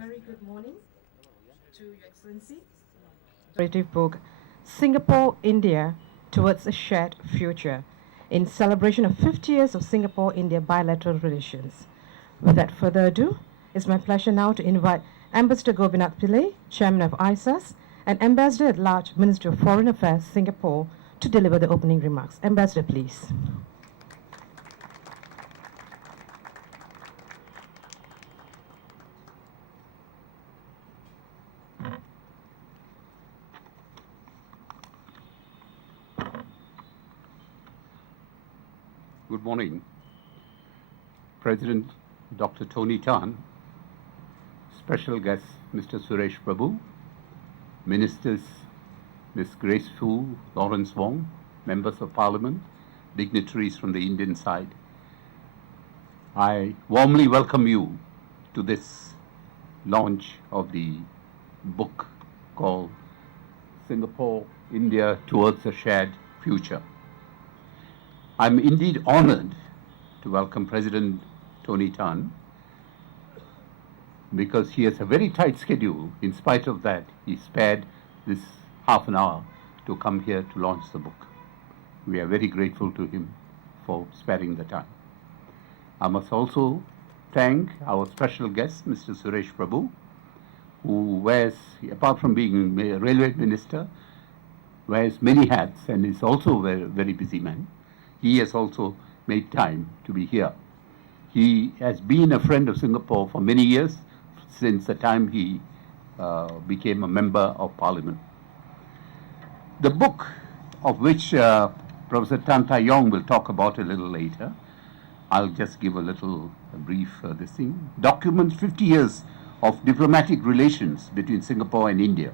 Very good morning to Your Excellency. Narrative book, Singapore, India, Towards a Shared Future, in celebration of 50 years of Singapore-India bilateral relations. Without further ado, it's my pleasure now to invite Ambassador Gopinath Pillai, Chairman of ISAS, and Ambassador at Large, Minister of Foreign Affairs, Singapore, to deliver the opening remarks. Ambassador, please. Good morning. President Dr. Tony Tan, special guest Mr. Suresh Prabhu, ministers Ms. Grace Fu, Lawrence Wong, members of Parliament, dignitaries from the Indian side. I warmly welcome you to this launch of the book called Singapore, India Towards a Shared Future. I'm indeed honored to welcome President Tony Tan because he has a very tight schedule. In spite of that, he spared this half an hour to come here to launch the book. We are very grateful to him for sparing the time. I must also thank our special guest, Mr. Suresh Prabhu, who wears, apart from being a railway minister, wears many hats and is also a very busy man. He has also made time to be here. He has been a friend of Singapore for many years, since the time he became a member of Parliament. The book, of which Professor Tan Tai Yong will talk about a little later, I'll just give a brief this thing, documents 50 years of diplomatic relations between Singapore and India,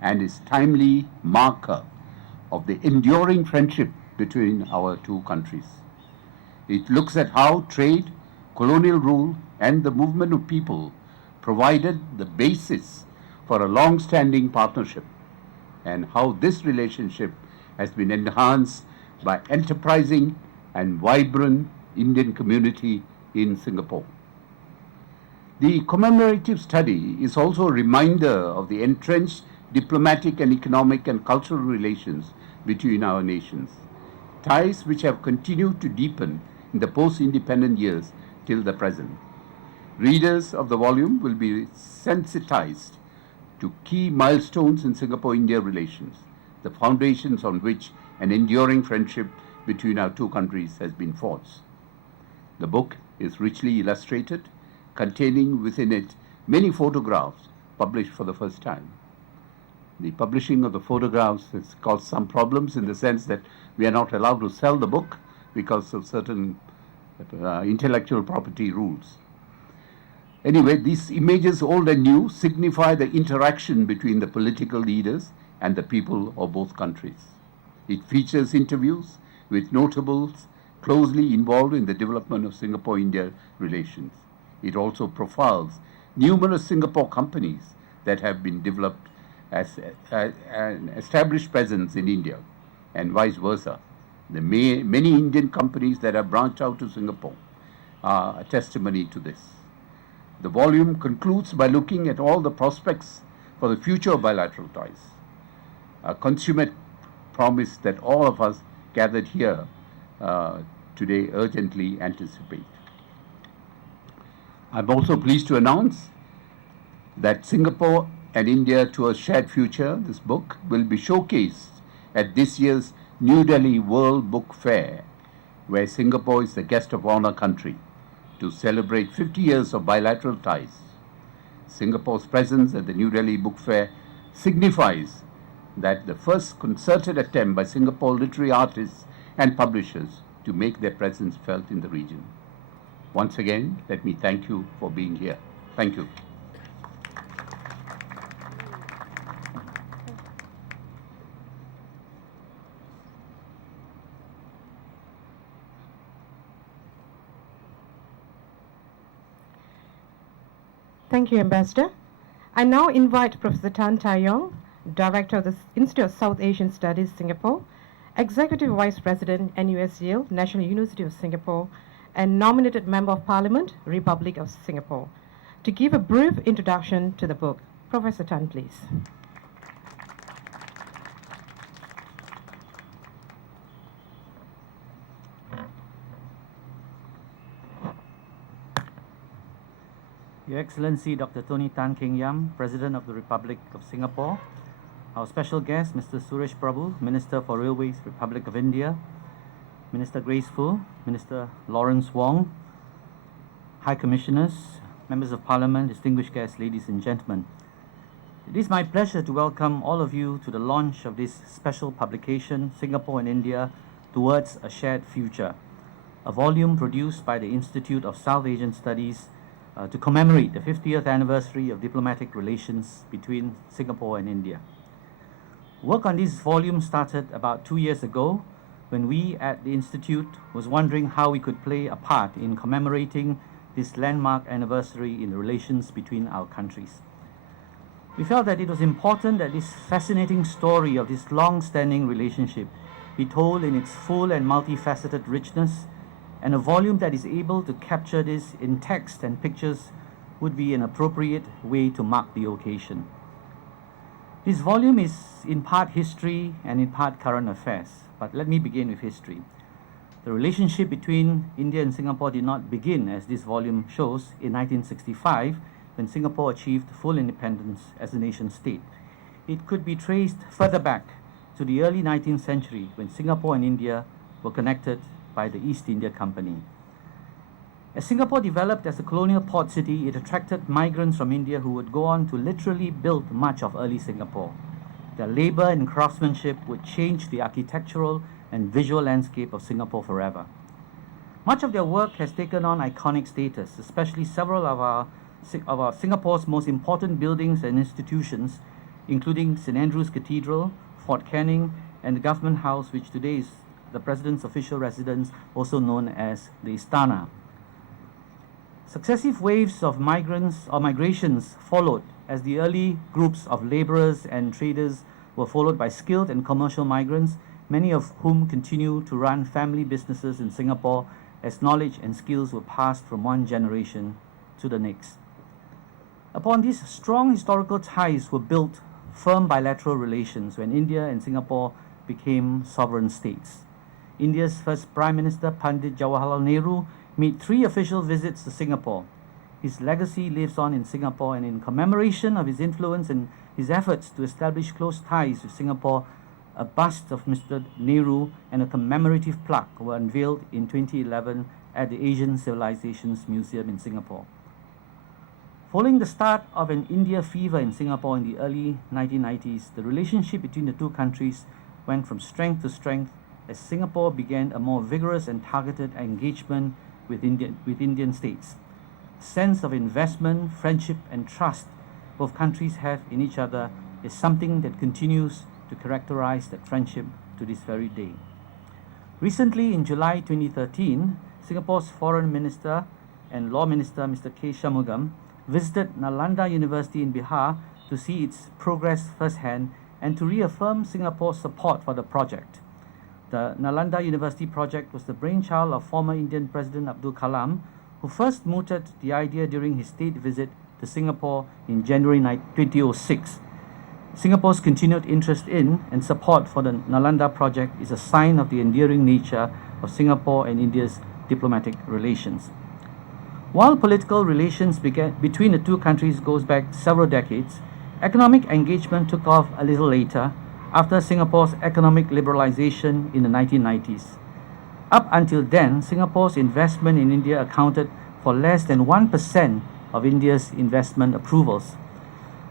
and is timely marker of the enduring friendship between our two countries. It looks at how trade, colonial rule, and the movement of people provided the basis for a long-standing partnership, and how this relationship has been enhanced by enterprising and vibrant Indian community in Singapore. The commemorative study is also a reminder of the entrenched diplomatic and economic and cultural relations between our nations, ties which have continued to deepen in the post-independent years till the present. Readers of the volume will be sensitized to key milestones in Singapore-India relations, the foundations on which an enduring friendship between our two countries has been forged. The book is richly illustrated, containing within it many photographs published for the first time. The publishing of the photographs has caused some problems in the sense that we are not allowed to sell the book because of certain intellectual property rules. Anyway, these images, old and new, signify the interaction between the political leaders and the people of both countries. It features interviews with notables closely involved in the development of Singapore-India relations. It also profiles numerous Singapore companies that have been developed as an established presence in India, and vice versa. The many Indian companies that have branched out to Singapore are a testimony to this. The volume concludes by looking at all the prospects for the future of bilateral ties, a consummate promise that all of us gathered here today urgently anticipate. I'm also pleased to announce that Singapore and India to a Shared Future, this book, will be showcased at this year's New Delhi World Book Fair, where Singapore is the guest of honor country to celebrate 50 years of bilateral ties. Singapore's presence at the New Delhi Book Fair signifies that the first concerted attempt by Singapore literary artists and publishers to make their presence felt in the region. Once again, let me thank you for being here. Thank you. Thank you, Ambassador. I now invite Professor Tan Tai Yong, Director of the Institute of South Asian Studies, Singapore, Executive Vice President, NUSCL, National University of Singapore, and nominated Member of Parliament, Republic of Singapore, To give a brief introduction to the book, Professor Tan, please. Your Excellency Dr. Tony Tan Keng Yam, President of the Republic of Singapore, our special guest, Mr. Suresh Prabhu, Minister for Railways, Republic of India, Minister Grace Fu, Minister Lawrence Wong, High Commissioners, Members of Parliament, distinguished guests, ladies and gentlemen. It is my pleasure to welcome all of you to the launch of this special publication, Singapore and India Towards a Shared Future, a volume produced by the Institute of South Asian Studies to commemorate the 50th anniversary of diplomatic relations between Singapore and India. Work on this volume started about 2 years ago when we at the Institute was wondering how we could play a part in commemorating this landmark anniversary in the relations between our countries. We felt that it was important that this fascinating story of this long-standing relationship be told in its full and multifaceted richness, and a volume that is able to capture this in text and pictures would be an appropriate way to mark the occasion. This volume is in part history and in part current affairs, but let me begin with history. The relationship between India and Singapore did not begin, as this volume shows, in 1965, when Singapore achieved full independence as a nation state. It could be traced further back to the early 19th century, when Singapore and India were connected by the East India Company. As Singapore developed as a colonial port city, it attracted migrants from India who would go on to literally build much of early Singapore. Their labor and craftsmanship would change the architectural and visual landscape of Singapore forever. Much of their work has taken on iconic status, especially several of our Singapore's most important buildings and institutions, including St. Andrew's Cathedral, Fort Canning, and the Government House, which today is the President's official residence, also known as the Istana. Successive waves of migrations followed, as the early groups of laborers and traders were followed by skilled and commercial migrants, many of whom continue to run family businesses in Singapore as knowledge and skills were passed from one generation to the next. Upon these strong historical ties were built firm bilateral relations when India and Singapore became sovereign states. India's first Prime Minister, Pandit Jawaharlal Nehru, made 3 official visits to Singapore. His legacy lives on in Singapore, and in commemoration of his influence and his efforts to establish close ties with Singapore, a bust of Mr. Nehru and a commemorative plaque were unveiled in 2011 at the Asian Civilizations Museum in Singapore. Following the start of an India fever in Singapore in the early 1990s, the relationship between the two countries went from strength to strength as Singapore began a more vigorous and targeted engagement with Indian states. A sense of investment, friendship, and trust both countries have in each other is something that continues to characterize that friendship to this very day. Recently, in July 2013, Singapore's Foreign Minister and Law Minister, Mr. K. Shanmugam, visited Nalanda University in Bihar to see its progress firsthand and to reaffirm Singapore's support for the project. The Nalanda University project was the brainchild of former Indian President Abdul Kalam, who first mooted the idea during his state visit to Singapore in January 2006. Singapore's continued interest in and support for the Nalanda project is a sign of the enduring nature of Singapore and India's diplomatic relations. While political relations between the two countries goes back several decades, economic engagement took off a little later after Singapore's economic liberalization in the 1990s. Up until then, Singapore's investment in India accounted for less than 1% of India's investment approvals.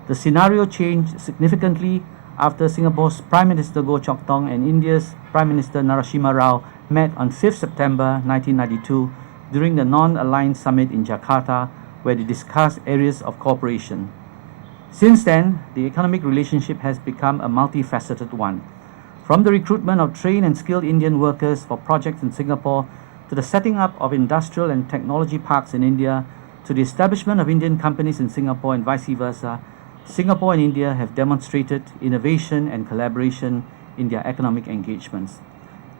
The scenario changed significantly after Singapore's Prime Minister Goh Chok Tong and India's Prime Minister Narasimha Rao met on 5 September 1992 during the Non-Aligned Summit in Jakarta, where they discussed areas of cooperation. Since then, the economic relationship has become a multifaceted one. From the recruitment of trained and skilled Indian workers for projects in Singapore, to the setting up of industrial and technology parks in India, to the establishment of Indian companies in Singapore and vice versa, Singapore and India have demonstrated innovation and collaboration in their economic engagements.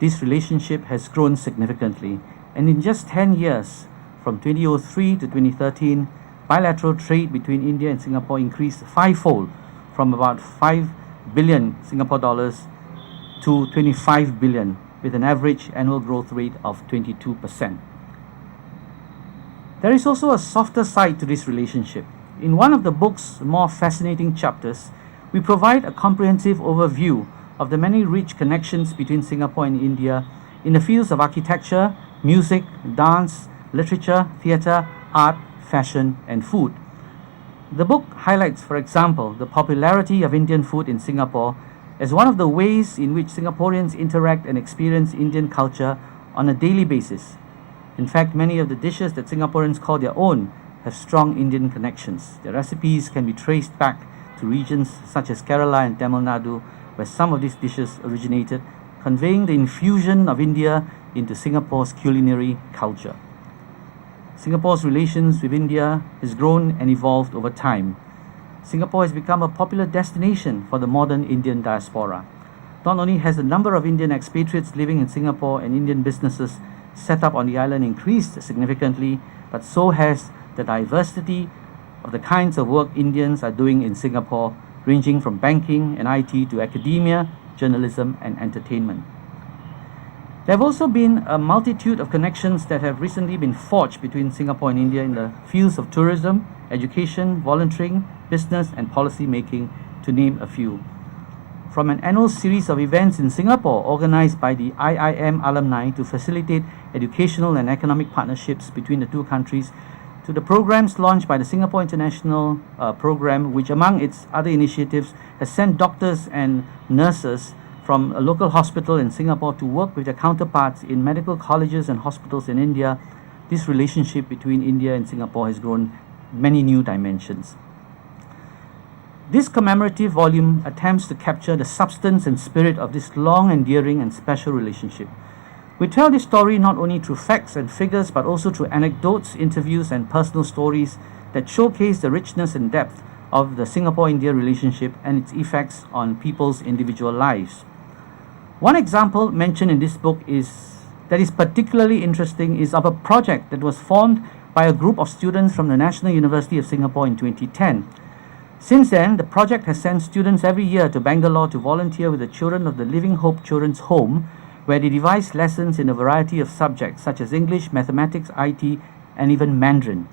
This relationship has grown significantly, and in just 10 years, from 2003 to 2013, bilateral trade between India and Singapore increased fivefold from about 5 billion Singapore dollars to 25 billion, with an average annual growth rate of 22%. There is also a softer side to this relationship. In one of the book's more fascinating chapters, we provide a comprehensive overview of the many rich connections between Singapore and India in the fields of architecture, music, dance, literature, theatre, art, fashion, and food. The book highlights, for example, the popularity of Indian food in Singapore as one of the ways in which Singaporeans interact and experience Indian culture on a daily basis. In fact, many of the dishes that Singaporeans call their own have strong Indian connections. Their recipes can be traced back to regions such as Kerala and Tamil Nadu, where some of these dishes originated, conveying the infusion of India into Singapore's culinary culture. Singapore's relations with India has grown and evolved over time. Singapore has become a popular destination for the modern Indian diaspora. Not only has the number of Indian expatriates living in Singapore and Indian businesses set up on the island increased significantly, but so has the diversity of the kinds of work Indians are doing in Singapore, ranging from banking and IT to academia, journalism, and entertainment. There have also been a multitude of connections that have recently been forged between Singapore and India in the fields of tourism, education, volunteering, business, and policy making, to name a few. From an annual series of events in Singapore organized by the IIM alumni to facilitate educational and economic partnerships between the two countries, to the programs launched by the Singapore International Program, which among its other initiatives has sent doctors and nurses from a local hospital in Singapore to work with their counterparts in medical colleges and hospitals in India. This relationship between India and Singapore has grown many new dimensions. This commemorative volume attempts to capture the substance and spirit of this long, endearing, and special relationship. We tell this story not only through facts and figures, but also through anecdotes, interviews, and personal stories that showcase the richness and depth of the Singapore-India relationship and its effects on people's individual lives. One example mentioned in this book that is particularly interesting is of a project that was formed by a group of students from the National University of Singapore in 2010. Since then, the project has sent students every year to Bangalore to volunteer with the children of the Living Hope Children's Home, where they devise lessons in a variety of subjects such as English, mathematics, IT, and even Mandarin.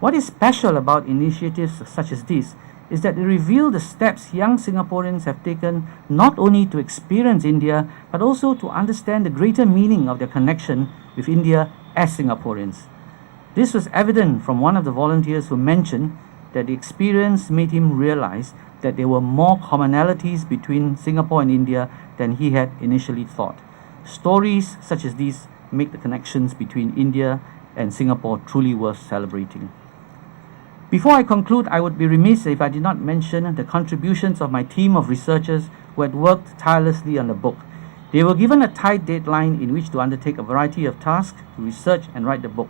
What is special about initiatives such as this is that they reveal the steps young Singaporeans have taken not only to experience India, but also to understand the greater meaning of their connection with India as Singaporeans. This was evident from one of the volunteers who mentioned that the experience made him realize that there were more commonalities between Singapore and India than he had initially thought. Stories such as these make the connections between India and Singapore truly worth celebrating. Before I conclude, I would be remiss if I did not mention the contributions of my team of researchers who had worked tirelessly on the book. They were given a tight deadline in which to undertake a variety of tasks to research and write the book.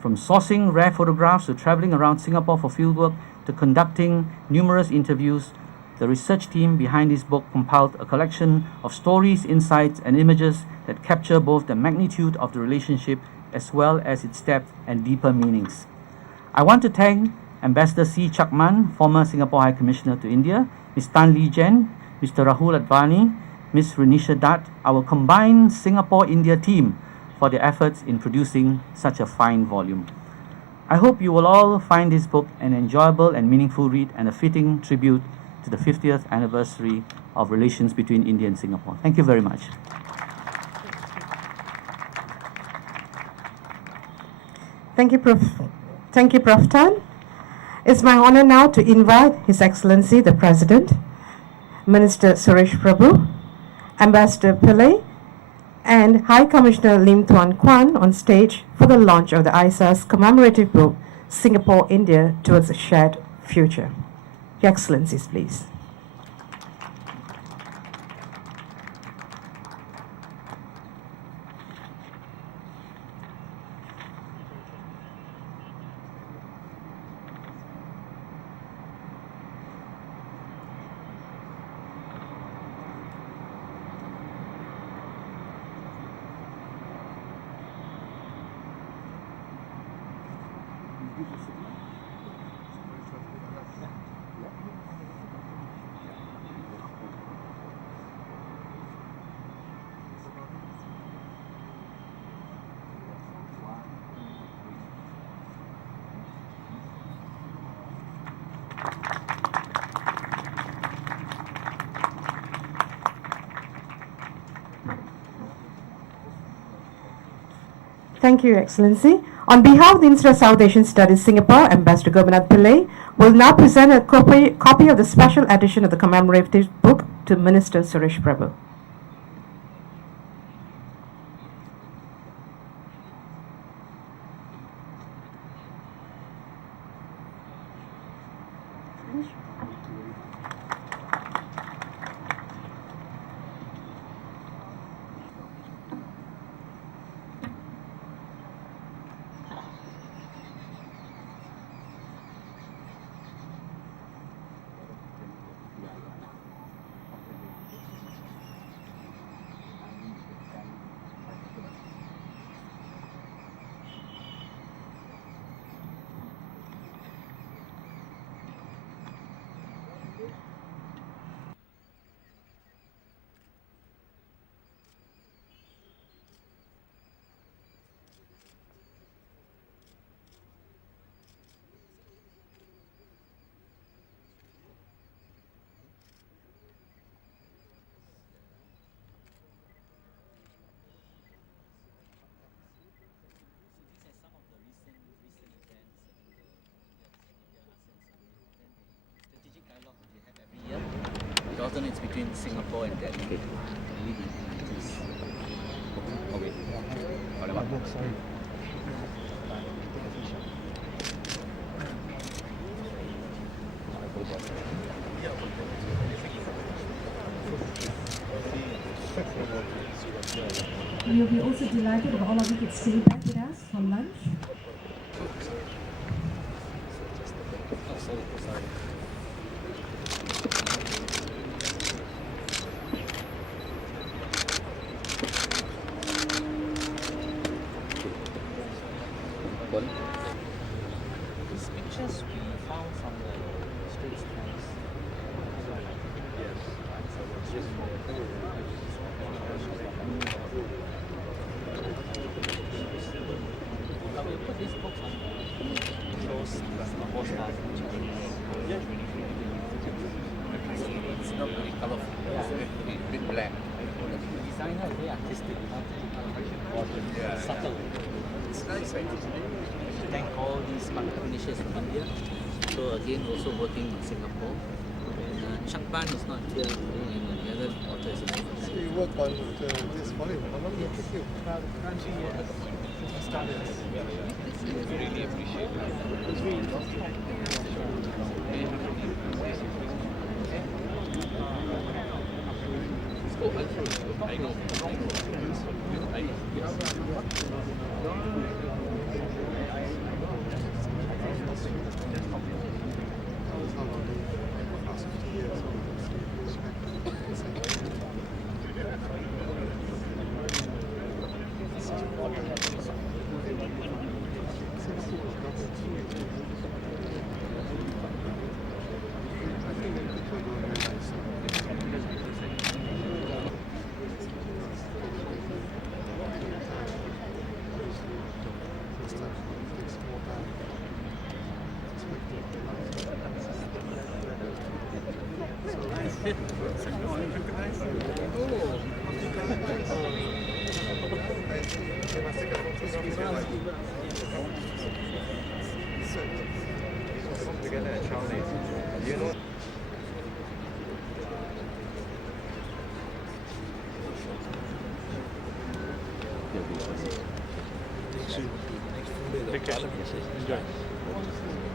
From sourcing rare photographs to traveling around Singapore for fieldwork to conducting numerous interviews, the research team behind this book compiled a collection of stories, insights, and images that capture both the magnitude of the relationship as well as its depth and deeper meanings. I want to thank Ambassador C. Chakman, former Singapore High Commissioner to India, Ms. Tan Lee Jen, Mr. Rahul Advani, Ms. Renisha Dutt, our combined Singapore-India team, for their efforts in producing such a fine volume. I hope you will all find this book an enjoyable and meaningful read and a fitting tribute to the 50th anniversary of relations between India and Singapore. Thank you very much. Thank you, Prof. Tan. It's my honor now to invite His Excellency the President, Minister Suresh Prabhu, Ambassador Pillai, and High Commissioner Lim Tuan Kwan on stage for the launch of the ISA's commemorative book, Singapore-India Towards a Shared Future. Your Excellencies, please. Thank you, Excellency. On behalf of the Institute of South Asian Studies Singapore, Ambassador Gopinath Pillai will now present a copy of the special edition of the commemorative book to Minister Suresh Prabhu. It alternates between Singapore and Delhi. We will be also delighted if all of you could stay back with us for lunch. These pictures we found from the Straits Times. We'll put this book on shows Singapore stars. It's not very colorful. It's a bit black. The designer is very artistic. Subtle. It's nice. Thank all these finishes from India. So again, also working in Singapore. And Chakban is not here today, and the other author is also So you work on this volume. How long did it take you? really appreciate Together at Charlie. You know. Take care. Enjoy.